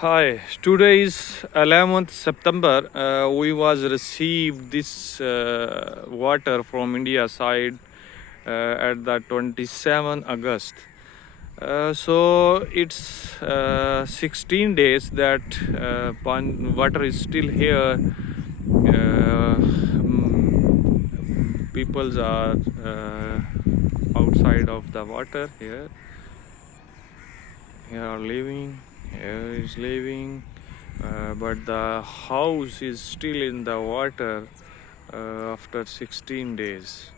Hi, today is 11th September. We was received this water from India side at the 27 August. So it's 16 days that water is still here. Peoples are outside of the water here. Here are living. Here is living. But the house is still in the water after 16 days.